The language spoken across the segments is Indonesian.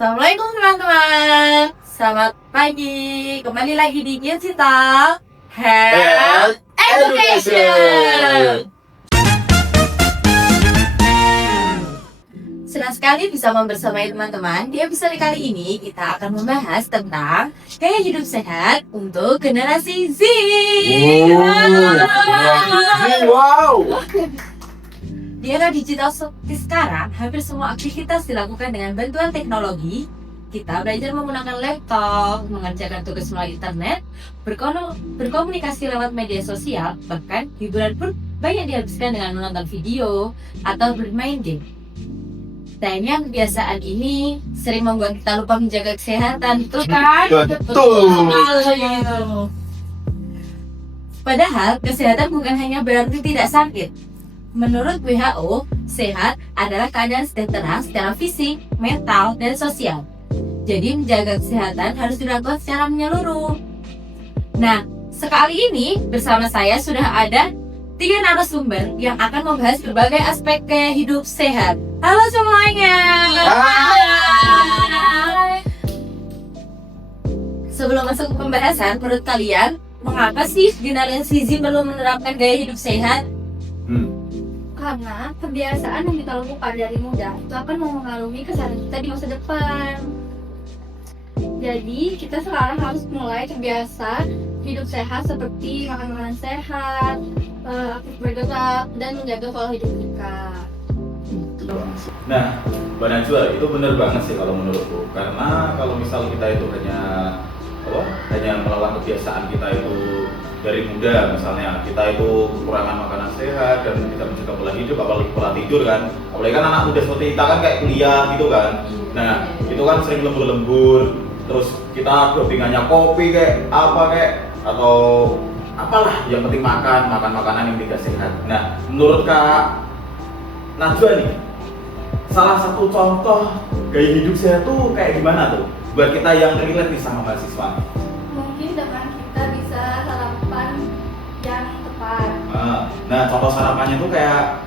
Assalamualaikum teman-teman. Selamat pagi. Kembali lagi di Gensita Health Education. Senang sekali bisa membersamai teman-teman. Di episode kali ini kita akan membahas tentang gaya hidup sehat untuk generasi Z. Wow. Di era digital seperti sekarang, hampir semua aktivitas dilakukan dengan bantuan teknologi. Kita belajar menggunakan laptop, mengerjakan tugas melalui internet, berkomunikasi lewat media sosial, bahkan hiburan pun banyak dihabiskan dengan menonton video atau bermain game. Sayangnya kebiasaan ini sering membuat kita lupa menjaga kesehatan, betul kan? Betul. Padahal kesehatan bukan hanya berarti tidak sakit. Menurut WHO, sehat adalah keadaan sejahtera secara fisik, mental, dan sosial. Jadi menjaga kesehatan harus dilakukan secara menyeluruh. Nah, sekali ini bersama saya sudah ada 3 narasumber yang akan membahas berbagai aspek gaya hidup sehat. Halo semuanya. Hai. Sebelum masuk ke pembahasan, menurut kalian, mengapa sih generasi Z perlu menerapkan gaya hidup sehat? Karena kebiasaan yang kita lakukan dari muda itu akan mempengaruhi kesehatan kita di masa depan. Jadi kita sekarang harus mulai terbiasa hidup sehat seperti makan makanan sehat, aktif bergerak, dan menjaga pola hidup kita. Nah, Mbak Najwa, itu benar banget sih kalau menurutku. Karena kalau misal kita itu hanya melakukan kebiasaan kita itu dari muda, misalnya kita itu kekurangan makanan sehat dan kita menjaga pola hidup, apalagi pola tidur kan. Apalagi kan anak muda seperti kita kan kayak kuliah gitu kan. Nah, itu kan sering lembur-lembur, terus kita dopingannya kopi atau apalah, yang penting makan makanan yang tidak sehat. Nah, menurut Kak Najwa nih, salah satu contoh gaya hidup sehat tuh kayak gimana tuh? Buat kita yang relate nih sama mahasiswa. Mungkin dengan kita bisa sarapan yang tepat. Nah, contoh sarapannya tuh kayak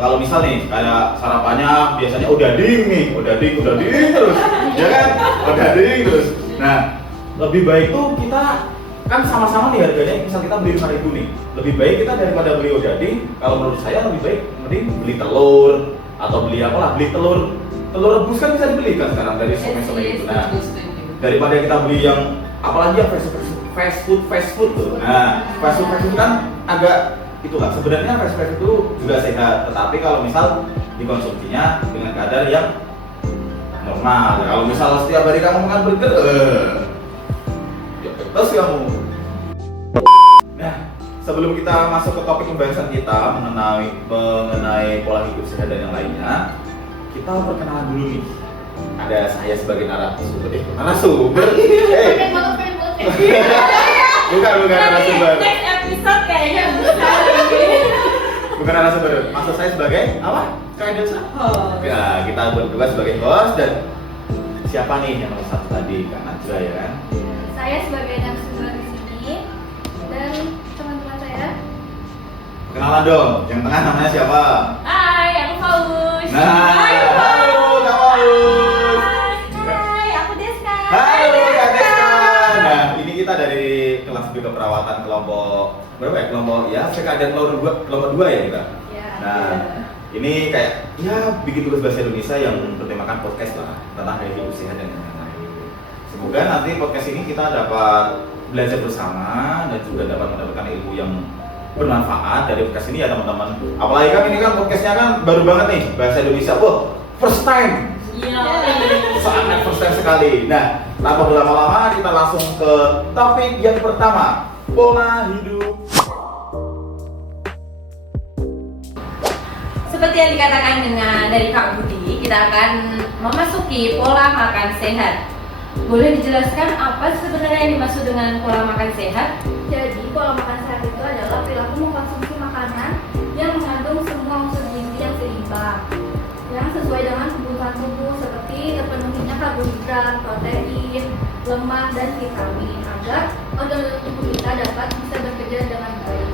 kalau misal nih, kayak sarapannya biasanya udading terus, ya kan? Udading terus. Nah, lebih baik tuh kita kan sama-sama nih harganya, misal kita beli 5.000 nih, lebih baik kita daripada beli udading, kalau menurut saya lebih baik mending beli telur atau beli telur rebus kan bisa dibeli kan sekarang dari some itu. Nah, daripada kita beli yang apalagi yang fast food tuh. Nah, fast food kan agak itulah, sebenarnya fast food itu juga sehat, tetapi kalau misal dikonsumsinya dengan kadar yang normal. Kalau misal setiap hari kamu makan burger, ya terus kamu. Nah, sebelum kita masuk ke topik pembahasan kita mengenai pola hidup sehat dan yang lainnya, kita perkenalan dulu nih. Ada saya sebagai narasumber. Bukan narasumber. Next episode kayaknya Bukan narasumber. Maksud saya sebagai apa? Kayak host. Ya, kita berdua sebagai host, dan siapa nih yang nomor 1 tadi? Kak Najwa ya kan? Saya sebagai narasumber di sini dan teman-teman saya. Kenalan dong. Yang tengah namanya siapa? Hai, aku Paulus. Halo Kak Paulus. Hai, aku Deska. Halo Kak Deska. Nah, ini kita dari kelas B keperawatan kelompok berapa ya? Kelompok 2 ya kita. Ya. Nah, ini kayak ya bikin tugas bahasa Indonesia yang bertemakan podcast lah tentang gaya hidup sehat dan lain-lain. Semoga nanti podcast ini kita dapat belajar bersama dan juga dapat mendapatkan ilmu yang bermanfaat dari podcast ini ya teman-teman. Apalagi kan ini kan podcastnya kan baru banget nih, bahasa Indonesia. Wah, first time. Iya. Sangat first time sekali. Nah, tanpa berlama-lama kita langsung ke topik yang pertama, pola hidup. Seperti yang dikatakan dari Kak Budi, kita akan memasuki pola makan sehat. Boleh dijelaskan apa sebenarnya yang dimaksud dengan pola makan sehat? Jadi pola makan sehat itu adalah perilaku mengkonsumsi makanan yang mengandung semua unsur gizi yang seimbang, yang sesuai dengan kebutuhan tubuh, seperti terpenuhinya karbohidrat, protein, lemak, dan vitamin, agar organ tubuh kita dapat bisa bekerja dengan baik.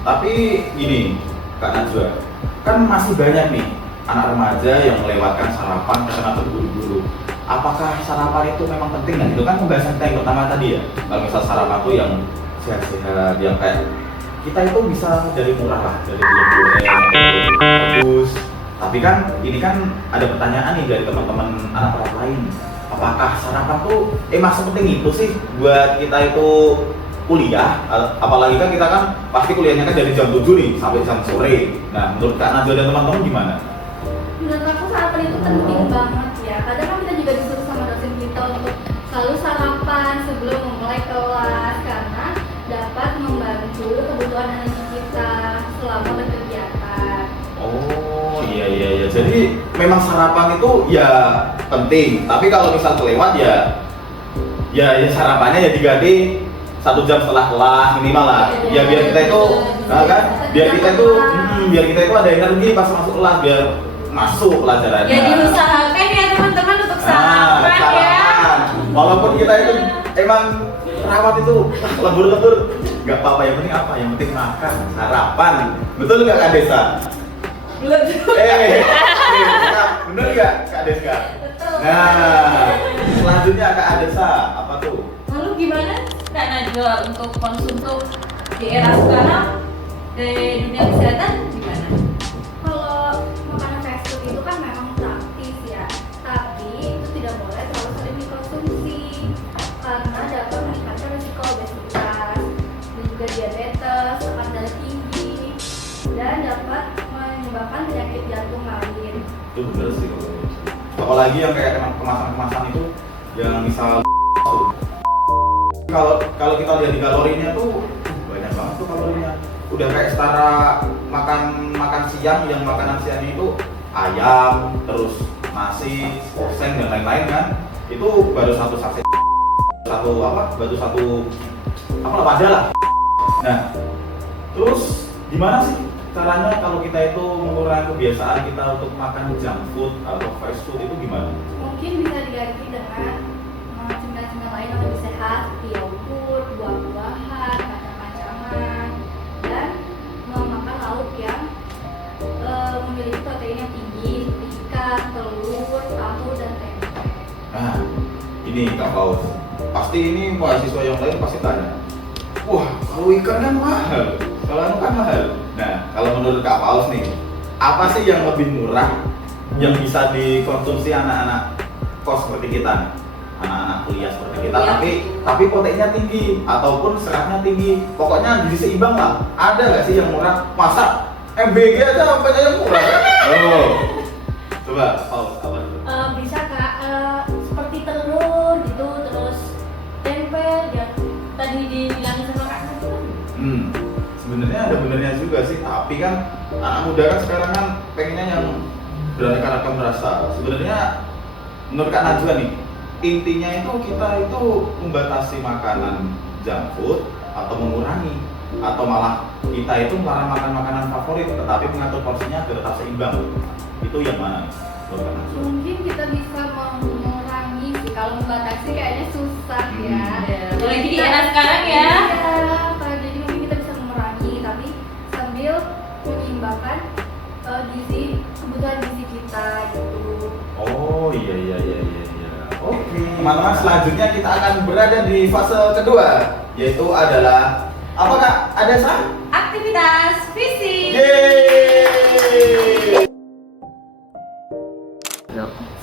Tapi gini, Kak Najwa, kan masih banyak nih anak remaja yang melewatkan sarapan karena terburu-buru. Apakah sarapan itu memang penting? Nah, itu kan pembahasan kita yang pertama tadi ya. Kalau misal sarapan itu yang sehat-sehat, yang kayak kita itu bisa dari murah lah, dari goreng, bagus. Tapi kan ini kan ada pertanyaan nih dari teman-teman anak lain. Apakah sarapan tuh emang sepenting itu sih buat kita itu kuliah? Apalagi kan kita kan pasti kuliahnya kan dari jam 7 nih sampai jam sore. Nah, menurut Kak Najwa dan teman-teman gimana? Menurut aku sarapan itu penting banget ya. Kadang kan kita juga disuruh sama dosen kita untuk selalu sarapan sebelum memulai kelas karena dapat membantu kebutuhan energi kita selama berkegiatan. Oh iya. Jadi memang sarapan itu ya penting. Tapi kalau misal kelewat ya sarapannya ya diganti 1 jam setelah kelas minimal lah. Ya biar kita itu kan biar kita itu ada energi pas masuk kelas biar masuk pelajarannya. Ya diusahakan ya teman-teman untuk sarapan ya. Walaupun kita itu emang rawat itu lembur-lembur nggak apa-apa, yang penting apa? Yang penting makan, sarapan. Betul nggak Kak Desa? Bener nggak Kak Desa? Betul. Nah, selanjutnya Kak Desa apa tuh? Lalu gimana Kak Najwa untuk konsumsi di era sekarang dari dunia kesehatan gimana? Kalau makanan fast food itu kan memang praktis ya, tapi itu tidak boleh terlalu sering dikonsumsi karena dapat meningkatkan risiko obesitas, dan juga diabetes, tekanan darah tinggi, dan dapat menyebabkan penyakit jantung lain. Itu bener sih kalau apalagi yang kayak kemasan-kemasan itu yang misal kalau kita lihat di kalorinya tuh banyak banget tuh kalorinya. Udah kayak setara makan siang, yang makanan siangnya itu ayam, terus nasi, oseng dan lain-lain kan. Itu baru satu saset, baru satu wadah lah. Nah, terus gimana sih caranya kalau kita itu mengurangi kebiasaan kita untuk makan junk food atau fast food itu gimana? Mungkin bisa diganti dengan cemilan-cemilan lain yang lebih sehat seperti yogurt, buah-buahan, macam-macaman, dan memakan lauk yang memiliki protein yang tinggi seperti ikan, telur, tahu, dan tempe. Nah, ini Kak Paus. Pasti ini mahasiswa yang lain pasti tanya, wah kalau ikan kan mahal, kalau anu kan mahal. Nah, kalau menurut Kak Paus nih, apa sih yang lebih murah yang bisa dikonsumsi anak-anak kos seperti kita, anak-anak kuliah seperti kita, Ya. tapi proteinnya tinggi ataupun seratnya tinggi, pokoknya gizi seimbang lah. Ada nggak sih yang murah? Masa MBG aja sampai yang murah kan? Oh, coba Paus apa tuh? Bisa Kak, seperti telur gitu, terus tempe yang tadi dibilangin sama Kak Najwa. Sebenarnya ada benernya juga sih, tapi kan anak muda kan sekarang kan pengennya yang beraneka ragam rasa. Sebenarnya menurut Kak Najwa nih, intinya itu kita itu membatasi makanan junk food atau mengurangi, atau malah kita itu melarang makan makanan favorit tetapi mengatur porsinya agar tetap seimbang. Itu yang mana nih menurut Kak Najwa? Mungkin kita bisa mengurangi sih, kalau membatasi kayaknya susah ya. Apalagi di era sekarang ya. Iya, jadi mungkin kita bisa mengurangi, tapi sambil menyeimbangkan kebutuhan gizi kita gitu. Oh iya. Oke, teman-teman, selanjutnya kita akan berada di fase kedua, yaitu adalah apa Kak? Ada sah? Aktivitas fisik. Yeay!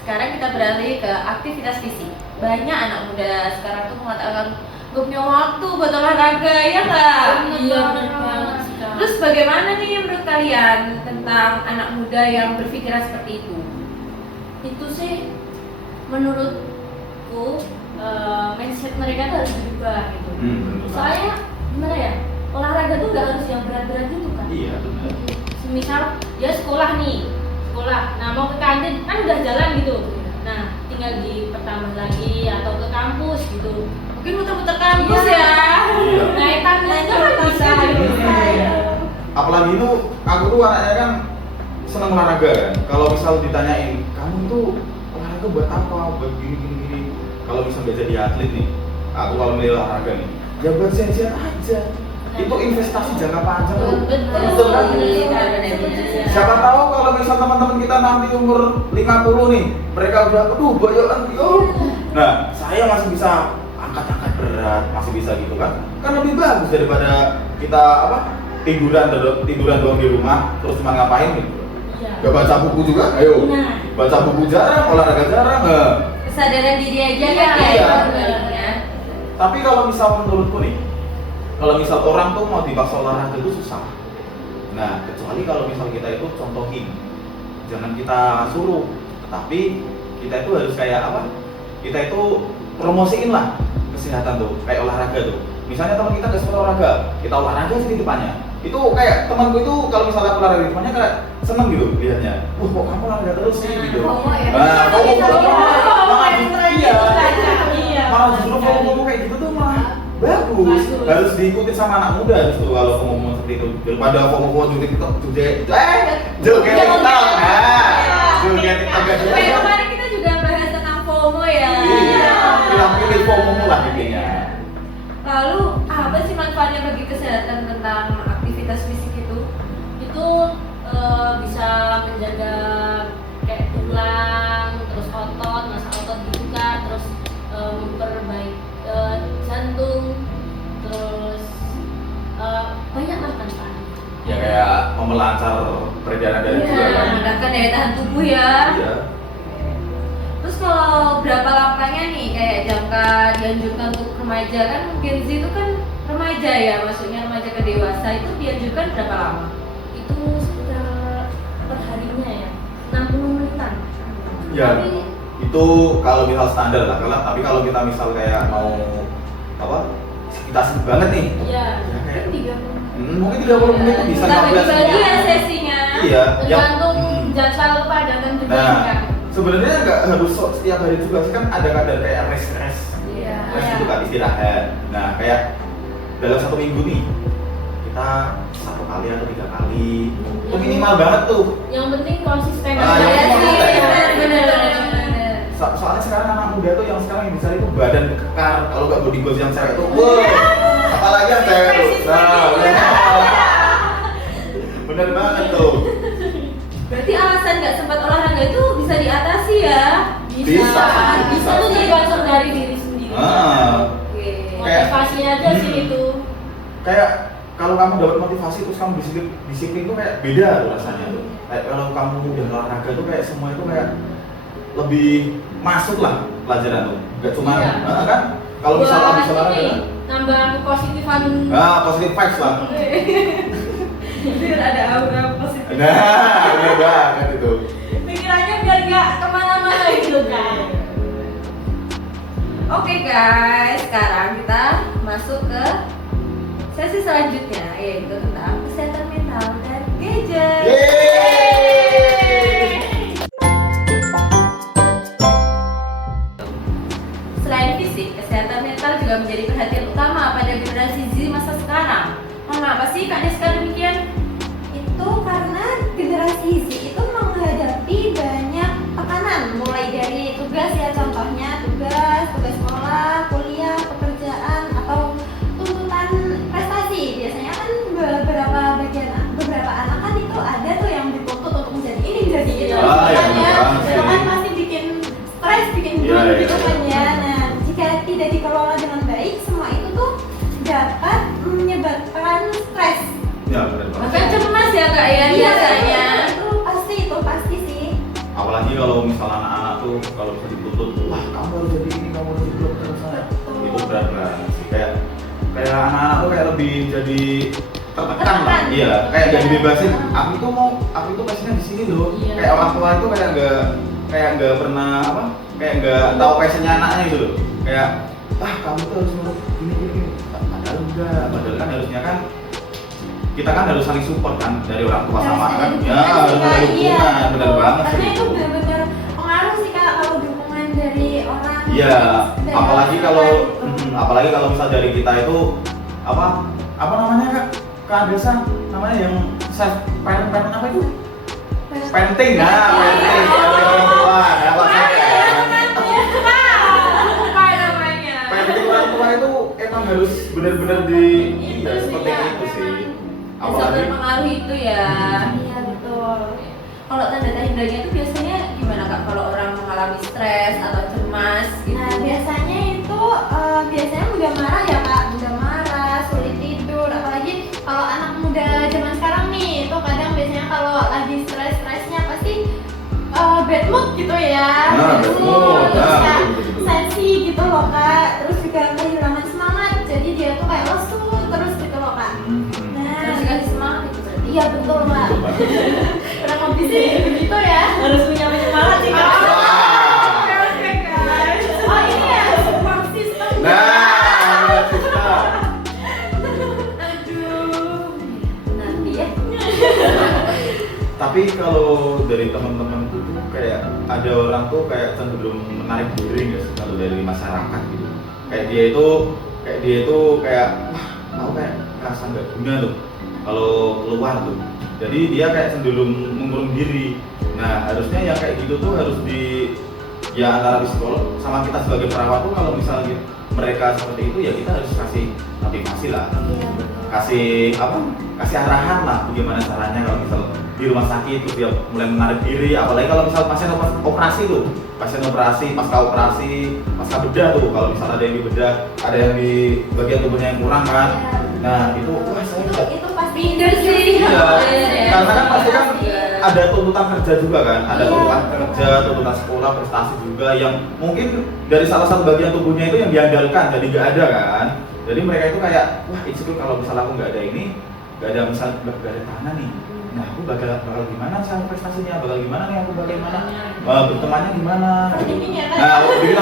Sekarang kita beralih ke aktivitas fisik. Banyak anak muda sekarang tuh mengatakan gak punya waktu buat olahraga, ya nggak? Iya, bener banget. Terus bagaimana nih menurut kalian tentang anak muda yang berpikiran seperti itu? Itu sih menurutku mindset mereka tuh harus berubah gitu. Soalnya gimana ya, olahraga tuh gak harus yang berat-berat gitu kan. Iya benar. Misal ya sekolah, nah mau ke kantin kan udah jalan gitu, nah tinggal ditambah lagi atau ke kampus gitu, mungkin muter-muter kampus ya. Iya. Naik tangga kan bisa. Apalagi itu aku tuh anaknya kan senang olahraga kan. Kalau misal ditanyain, kamu tuh olahraga buat apa? Buat gini. Kalau bisa nggak jadi atlet nih, aku kalau milih olahraga nih, ya buat sehat-sehat aja. itu investasi jangka panjang tuh. Betul. Betul kan? Siapa tahu kalau misal teman-teman kita nanti umur 50 nih, mereka udah aduh bayokan yuk. Nah, saya masih bisa angkat-angkat berat, masih bisa gitu kan. Kan lebih bagus daripada kita tiduran doang di rumah terus cuma ngapain gitu. Gak baca buku juga, ayo. Baca buku jarang, olahraga jarang. Kesadaran diri aja Iya. kan ya baliknya. Tapi kalau misal menurutku nih, kalau misal orang tuh mau dipaksa olahraga itu susah. Nah, kecuali kalau misal kita itu contohin, jangan kita suruh, tetapi kita itu harus kayak apa? Kita itu promosiin lah kesehatan tuh, kayak olahraga tuh. Misalnya teman kita nggak suka olahraga, kita olahraga sih di depannya. Itu kayak temanku itu kalau misalnya aku olahraga di depannya kayak seneng gitu lihatnya. Kok kamu olahraga terus sih gitu. FOMO ya. Malah justru FOMO kayak gitu tuh malah bagus. Harus diikuti sama anak muda justru kalau FOMO seperti itu daripada FOMO joget TikTok joget TikTok. Joget TikTok Kayak kemarin kita juga bahas tentang FOMO ya. Iya, pilih FOMO lah intinya. Lalu apa sih manfaatnya bagi kesehatan tentang aktivitas fisik itu? Itu bisa menjaga kayak tulang, terus otot, masa otot gitu kan, terus memperbaiki jantung, terus banyak manfaat. Ya kayak memelancar peredaran darah juga kan. Meningkatkan daya tahan tubuh ya. Iya. Terus kalau berapa lamanya nih kayak jangka dianjurkan untuk remaja kan Gen Z itu kan remaja ya, maksudnya remaja ke dewasa itu dianjurkan berapa lama? Itu sekitar perharinya ya 60 menitan. Ya. Itu kalau misal standar lah, tapi kalau kita misal kayak mau apa? Kita sibuk banget nih. Iya. Ya, kayak, 30. mungkin 30 menit bisa Kita 15 bagi-bagi menit. ya sesinya. Iya. Tergantung jadwal padatkan Nah, juga. sebenarnya nggak harus setiap hari juga sih, kan ada kadar kayak rest Iya. itu kan istirahat. Nah kayak dalam 1 minggu nih kita 1 kali atau 3 kali, itu minimal banget tuh. Yang penting konsisten. Ah, yang Iya penting sih, konsisten. bener. Soalnya sekarang anak muda tuh yang sekarang yang bisa itu badan kekar, kalau nggak body goals yang cewek tuh, wow, apalagi yang cewek tuh. Nah, bener banget tuh. Berarti alasan nggak sempat olahraga itu bisa diatasi ya? Bisa. Bisa tuh tergantung dari diri sendiri. Oke. Motivasi aja sih itu. Kayak kalau kamu dapat motivasi terus kamu disiplin tuh kayak beda tuh rasanya tuh. Kayak kalau kamu udah olahraga tuh kayak semua itu kayak lebih masuk lah pelajaran tuh. Gak cuma Iya. kan kalau misalnya habis olahraga kan? Nambah kepositifan. Positive vibes lah. Biar ada aura positif. Nah, bener banget itu. Pikirannya biar nggak kemana-mana gitu kan. Oke guys, sekarang kita masuk ke sesi selanjutnya yaitu tentang kesehatan mental dan gadget. Yeay! Selain fisik, kesehatan mental juga menjadi perhatian utama pada generasi Z masa sekarang. Mengapa sih Kak Deska demikian? Itu karena generasi Z itu menghadapi banyak tekanan, mulai dari tugas ya, contohnya tugas sekolah, kuliah, pekerjaan, atau tuntutan prestasi. Biasanya kan beberapa anak kan itu ada tuh yang dituntut untuk menjadi ini, menjadi itu. Ah, ya, Makanya benar itu kan sih. pasti bikin stres, bikin Iya, down iya, gitu iya. kan ya. Nah, jika tidak dikelola dengan baik, semua itu tuh dapat menyebabkan stres. Ya bener banget. Bahkan cemas ya Kak ya Iya, biasanya. itu pasti sih. Apalagi kalau misal anak-anak tuh kalau bisa dituntut, wah kamu harus jadi ini, kamu harus jadi dokter sana. Itu berat banget sih. Kayak anak-anak tuh kayak lebih jadi tertekan lah. Iya, kayak jadi bebasin. Aku tuh passionnya di sini loh. Iya. Kayak orang tua itu kayak nggak pernah apa? Kayak nggak tahu passionnya anaknya gitu loh. Kayak kamu tuh harus nurut ini. Padahal enggak. Padahal kan harusnya kan kita kan harus saling support kan dari orang tua sama kan. Ya, harus ada dukungan, benar banget Karena sih itu benar-benar pengaruh sih Kak, kalau dukungan dari orang. Iya, dari apalagi orang kalau tua itu. apalagi kalau misal dari kita itu apa namanya Kak Desa namanya yang self parent apa itu? Parenting, parenting orang tua, apa sih? Apa namanya? Parenting orang tua itu emang harus benar-benar di iya seperti itu sih. Bisa Apalagi berpengaruh itu ya. Iya betul. Kalau tanda-tandanya itu biasanya gimana kak? Kalau orang mengalami stres atau cemas gitu? Nah biasanya itu biasanya mudah marah ya kak, mudah marah, sulit tidur, apalagi kalau anak muda zaman sekarang nih, itu kadang biasanya kalau lagi stres-stresnya pasti bad mood gitu ya, Nah, bad mood. terus Nah, kayak betul-betul. sensi gitu loh kak, terus juga kehilangan semangat, jadi dia tuh kayak lesu terus gitu loh kak. Nah, Harus dikasih semangat itu berarti. iya betul kak, Betul banget. kurang lebih sih begitu ya. Harus punya penyemangat sih kak. Oke oke guys. Oh ini ya support system. Nah, kita Aduh. Nanti ya. tapi kalau dari teman-temanku tuh kayak ada orang tuh kayak cenderung menarik diri nggak sih kalau dari masyarakat gitu. Kayak dia itu kayak wah aku kayak merasa nggak guna tuh kalau keluar tuh. Jadi dia kayak cenderung mengurung diri. Nah harusnya yang kayak gitu tuh harus di ya antara psikolog sama kita sebagai perawat tuh kalau misalnya mereka seperti itu ya kita harus kasih motivasi lah, Iya betul. kasih arahan lah bagaimana caranya kalau misal di rumah sakit itu dia mulai menarik diri, apalagi kalau misal pasien operasi tuh, pasien operasi pasca bedah tuh, kalau misal ada yang di bedah, ada yang di bagian tubuhnya yang kurang kan, nah itu wah saya Itu pasti Minder sih. iya, Iya. karena kan pasti kan Iya. ada tuntutan kerja juga kan, ada Iya. tuntutan kerja, tuntutan sekolah, prestasi juga yang mungkin dari salah satu bagian tubuhnya itu yang diandalkan jadi nggak ada kan, jadi mereka itu kayak wah insecure kalau misalnya aku nggak ada ini, nggak ada misal nggak ada tangan nih, nah aku bakal gimana cara prestasinya, bakal gimana nih aku bagaimana bertemannya gimana, Overthinking ya kan? nah bikin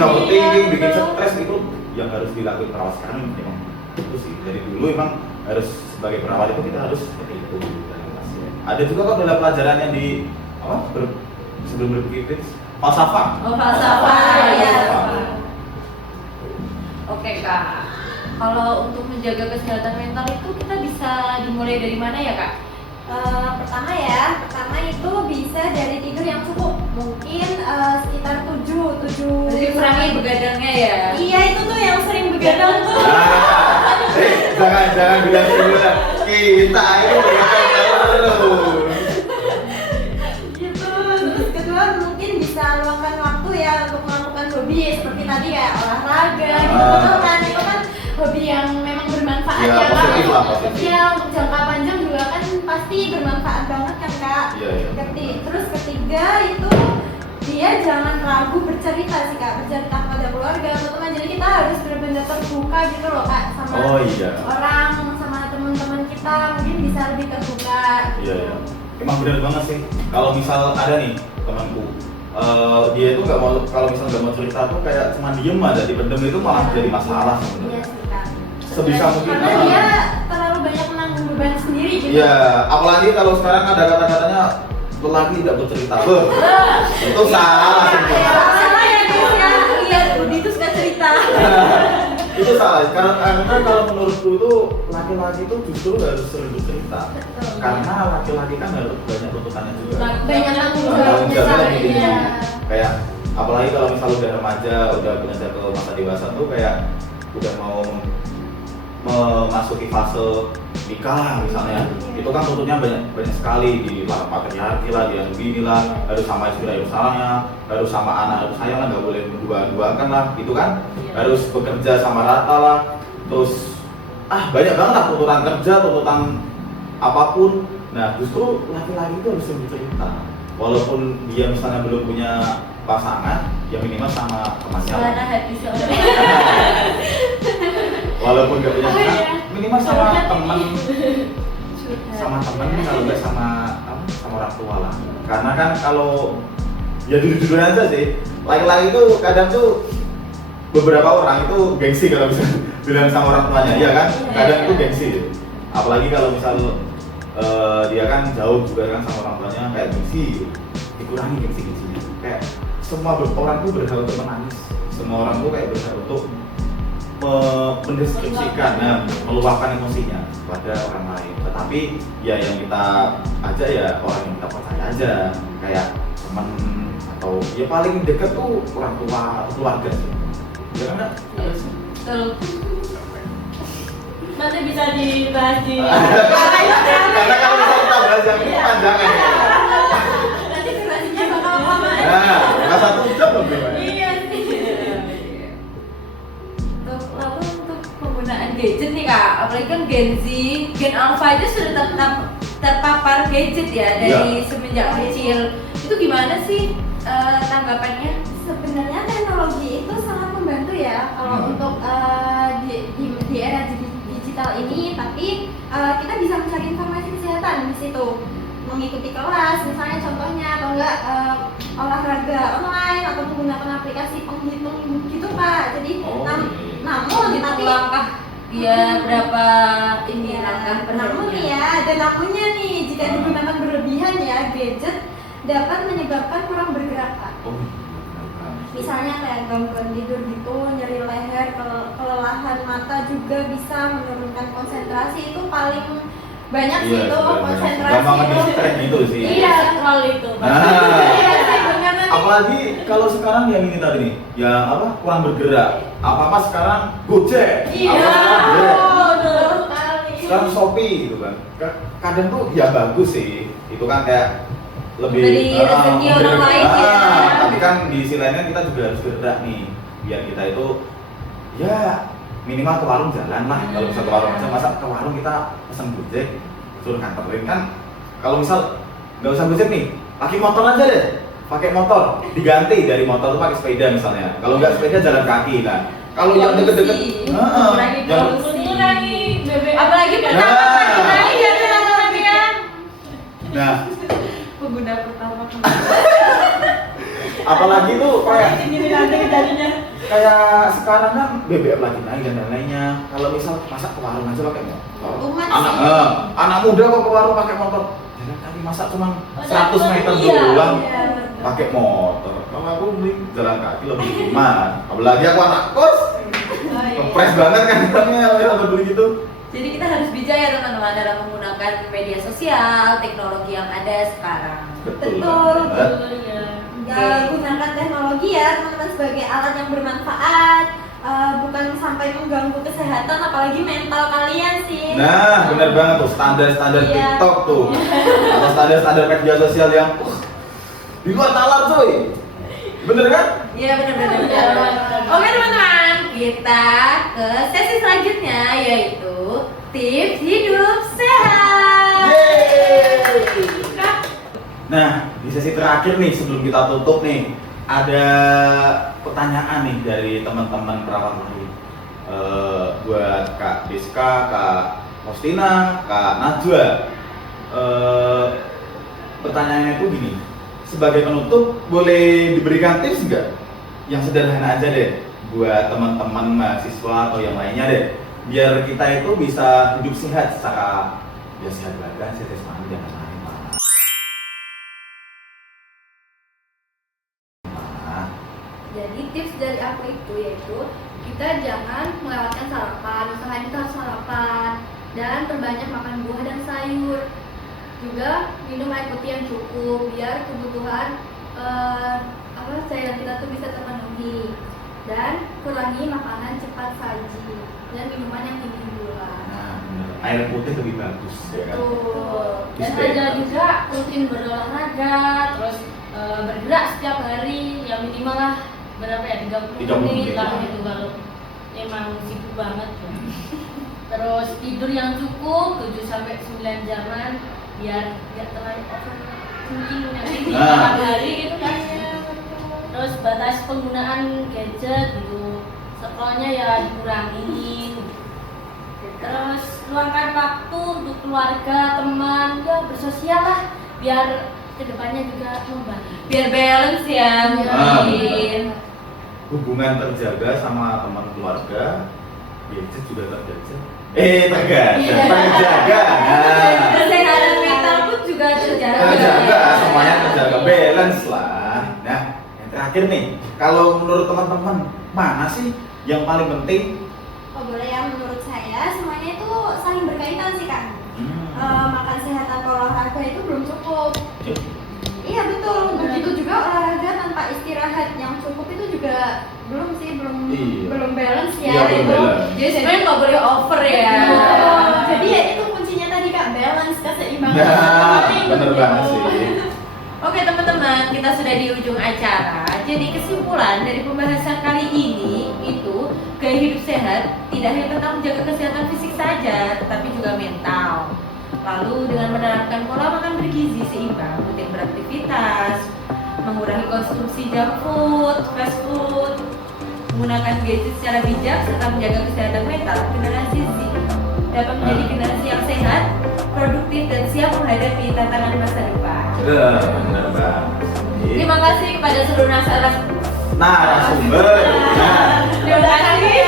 overthinking, Iya, bikin betul. stres itu yang harus dilakukan perawat sekarang memang itu sih dari dulu emang harus sebagai perawat itu kita harus seperti itu dalam pasien. Ada juga kok dalam pelajaran yang di sebelum berpikir falsafah. Oh, falsafah, ya. Oke kak. Kalau untuk menjaga kesehatan mental itu kita bisa dimulai dari mana ya kak? Pertama itu bisa dari tidur yang cukup, mungkin sekitar 7 Jadi kurangi begadangnya ya. Iya itu tuh yang sering begadang tuh. Jangan bilang kita itu terus. Gitu. Terus kedua mungkin bisa luangkan waktu ya untuk melakukan hobi seperti tadi kayak olahraga gitu betul kan, itu kan hobi yang memang bermanfaat Ya, ya kak. positif lah, positif. Ya untuk jangka panjang juga kan pasti bermanfaat banget kan kak. Iya, iya. Terus ketiga itu dia jangan ragu bercerita sih kak, bercerita kepada keluarga atau teman, jadi kita harus benar-benar terbuka gitu loh kak sama Oh iya. orang, sama teman-teman kita, mungkin bisa lebih terbuka. Iya ya. Emang benar banget sih. Kalau misal ada nih temanku, dia itu nggak mau kalau misal nggak mau cerita tuh kayak cuma diem aja, dipendem itu malah jadi masalah Iya sebenarnya. sih kak. Sebisa mungkin. Karena dia terlalu banyak menanggung beban sendiri gitu. Iya, apalagi kalau sekarang ada kata-katanya lelaki tidak bercerita. Itu salah semua. Salah ya guys ya. Iya, Budi itu suka cerita. Itu salah. Karena kalau menurutku itu laki-laki itu justru harus sering bercerita. Betul. Karena laki-laki kan harus banyak tuntutannya juga. Banyak tanggung Tanggung jawabnya jawabnya kak. gitu. Iya. Kayak apalagi kalau misal udah remaja, udah beranjak ke masa dewasa tuh kayak udah mau memasuki fase nikah lah misalnya, itu kan tentunya banyak sekali di patriarki lah, dia begini lah, harus sama istri harus salahnya, harus sama anak harus sayang lah, nggak boleh berdua-duakan lah, gitu kan, harus bekerja sama rata lah, terus banyak banget lah tuntutan kerja, tuntutan apapun. Nah justru laki-laki itu harus sering cerita, walaupun dia misalnya belum punya pasangan, ya minimal sama temannya lah. Mana hati seorang. Walaupun gak punya pasangan, iya. minimal sama temen, Curhat. sama temen kalau nggak sama orang tua lah. Karena kan kalau ya jujur aja sih, laki-laki itu kadang tuh beberapa orang itu gengsi kalau bisa bilang sama orang tuanya, iya kan? Kadang itu gengsi. Apalagi kalau misal dia kan jauh juga kan sama orang tuanya, kayak gengsi gitu. Dikurangi gengsinya. Kayak semua orang tuh berhak untuk menangis. Semua orang tuh kayak berhak untuk mendeskripsikan, meluapkan emosinya pada orang lain. Tetapi ya yang kita aja ya orang yang kita percaya aja, kayak teman atau ya paling dekat tuh orang tua atau keluarga sih. Ya kan Kak? Betul. Nanti bisa dibahas di Karena kalau misalnya kita bahas yang ini panjangan ya. Nanti durasinya bakal lama. Nah, nggak 1 jam lebih Pak. Iya sih. Lalu untuk penggunaan gadget nih Kak, apalagi kan Gen Z, Gen Alpha aja sudah terpapar gadget ya dari semenjak kecil. Itu gimana sih tanggapannya? Sebenarnya teknologi itu sangat membantu ya kalau untuk di era digital ini, tapi kita bisa mencari informasi kesehatan di situ, mengikuti kelas misalnya contohnya, atau enggak olahraga online atau menggunakan aplikasi penghitung gitu Pak. Jadi namun Hitung tapi langkah dia berapa ini ya, langkah namun pendakian. ya ada namunnya nih, jika digunakan berlebihan ya gadget dapat menyebabkan kurang bergerak Pak. Oh. Misalnya kayak gangguan tidur gitu, nyeri leher, kelelahan mata, juga bisa menurunkan konsentrasi. Itu paling banyak sih itu konsentrasi gampang itu. di-distract gitu sih. Iya, scroll itu. Iya sih benar nanti. Apalagi kalau sekarang yang ini tadi nih, yang apa kurang bergerak, apa sekarang Gojek, Iya. Betul sekali. sekarang Shopee gitu kan. Kadang tuh ya bagus sih, itu kan kayak lebih Memberi rezeki orang lain ya. Tapi kan di sisi lainnya kita juga harus bergerak nih, biar kita itu ya minimal ke warung jalan lah. Kalau bisa ke warung aja, masa ke warung kita pesen Gojek suruh kantorin kan. Kalau misal nggak usah Gojek nih, pakai motor aja deh, pakai motor diganti dari motor tuh pakai sepeda misalnya. Kalau nggak sepeda jalan kaki kan. Kalau yang deket-deket, yang Mengurangi BBM. Apalagi pertama Nah. kali ya teman-teman. nah Pengguna pertama apalagi tuh kayak Gini nanti jadinya. kayak sekarang kan BBM lagi naik dan lain-lainnya. Kalau misal masa ke warung aja pakai motor. Umat Anak muda kok ke warung pakai motor. Jalan kaki masa cuma 100 meter doang Iya. pakai motor. Kalau aku mending jalan kaki lebih aman. Apalagi aku anak kos. Ngepres banget kan orangnya kalau beli gitu. Jadi kita harus bijak ya teman-teman dalam menggunakan media sosial, teknologi yang ada sekarang. Betul. banget. Ya, gunakan teknologi ya teman-teman sebagai alat yang bermanfaat, bukan sampai mengganggu kesehatan apalagi mental kalian sih. Nah, bener banget tuh standar-standar Iya. TikTok tuh. Atau standar-standar media sosial yang di luar nalar cuy. Bener kan? Iya benar-benar. Oke teman-teman, kita ke sesi selanjutnya yaitu tips hidup sehat. Yeay. Nah, di sesi terakhir nih sebelum kita tutup nih, ada pertanyaan nih dari teman-teman perawat lain. Buat Kak Diska, Kak Faustina, Kak Najwa. Pertanyaannya itu gini, sebagai penutup boleh diberikan tips nggak? Yang sederhana aja deh, buat teman-teman mahasiswa atau yang lainnya deh, biar kita itu bisa hidup sehat secara ya sehat badan, sehat jasmani dan lain-lain. Jadi tips dari aku itu yaitu kita jangan melewatkan sarapan, usahain kita harus sarapan dan perbanyak makan buah dan sayur. Juga minum air putih yang cukup biar kebutuhan cairan kita tuh bisa terpenuhi. Dan kurangi makanan cepat saji dan minuman yang tinggi gula. Nah, bener. Air putih lebih bagus ya kan? Betul. Dan ada juga rutin berolahraga, terus bergerak setiap hari, yang minimal lah berapa ya, 30 30 menit menit lah lah. itu kalau emang sibuk banget ya. Terus tidur yang cukup 7 sampai 9 jaman biar nggak terlalu overthinking nanti di Nah. malam hari gitu kan. Terus batas penggunaan gadget gitu, scrollnya ya dikurangin. Terus luangkan waktu untuk keluarga, teman, ya bersosial lah biar kedepannya juga membantu. Biar balance ya mungkin. Hubungan terjaga sama teman keluarga, gadget juga terjaga. Terjaga. Nah, Kesehatan mental pun juga terjaga. terjaga, semuanya terjaga, balance lah. Nah, yang terakhir nih, kalau menurut teman-teman mana sih yang paling penting? Oh boleh ya, menurut saya semuanya itu saling berkaitan sih Kak. Makan sehat tanpa olahraga itu belum cukup. Iya betul, begitu juga olahraga tanpa istirahat yang cukup itu juga Belum sih, Iya. belum balance ya. Iya, belum itu. balance. Jadi sebenarnya nggak boleh over ya. Jadi ya itu kuncinya tadi Kak, balance, keseimbangan. Nah, Penting bener gitu. banget sih. Oke teman-teman, kita sudah di ujung acara. Jadi kesimpulan dari pembahasan kali ini itu gaya hidup sehat tidak hanya tentang menjaga kesehatan fisik saja, tetapi juga mental. Lalu dengan menerapkan pola makan bergizi seimbang, rutin beraktivitas, mengurangi konsumsi junk food, fast food, menggunakan gadget secara bijak serta menjaga kesehatan mental, generasi Z dapat menjadi generasi yang sehat, produktif dan siap menghadapi tantangan masa depan. Bener banget. Terima kasih kepada seluruh Narasumber. Nah, Terima kasih.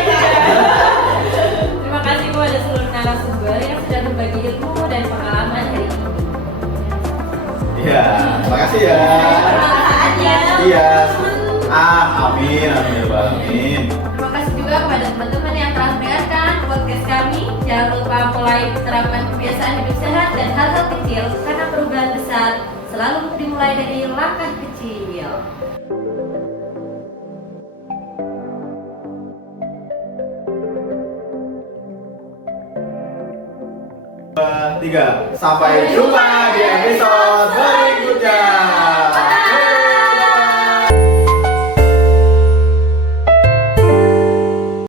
Terima kasih kepada seluruh narasumber yang sudah berbagi ilmu dan pengalaman hari ini. iya, makasih ya. Permanfaatnya. Iya. Amin, amin ya Rabbal alamin. Terima kasih juga kepada teman-teman yang telah mendengarkan podcast kami. Jangan lupa mulai terapkan kebiasaan hidup sehat dan hal-hal kecil karena perubahan besar selalu dimulai dari langkah kecil. Tiga, sampai jumpa.